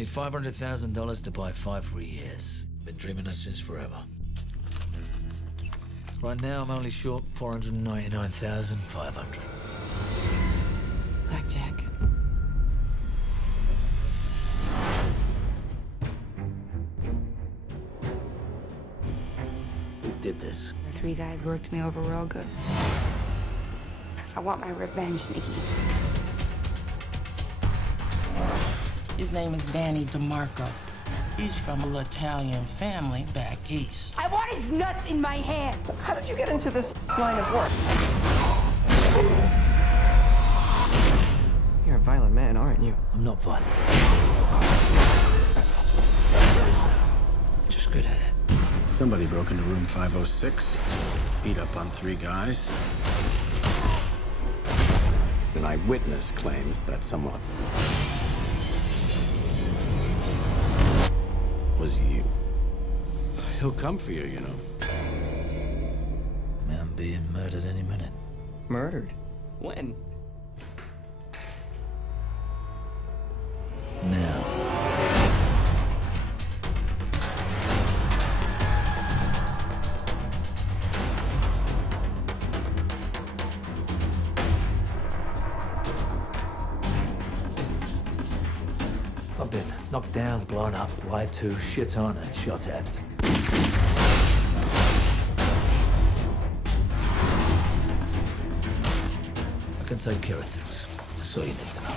need $500,000 to buy 5 free years. Been dreaming of since forever. Right now, I'm only short 499,500. Blackjack. Who did this? The 3 guys worked me over real good. I want my revenge, Nikki. His name is Danny DeMarco. He's from an Italian family back east. I want his nuts in my hand. How did you get into this line of work? You're a violent man, aren't you? I'm not violent. Just good at it. Somebody broke into room 506, beat up on 3 guys. An eyewitness claims that someone was you. He'll come for you, you know. Man being murdered any minute. Murdered? When? Now. I've been knocked down, blown up, lied to, shit on, and shot at. I can take care of things. That's all you need to know.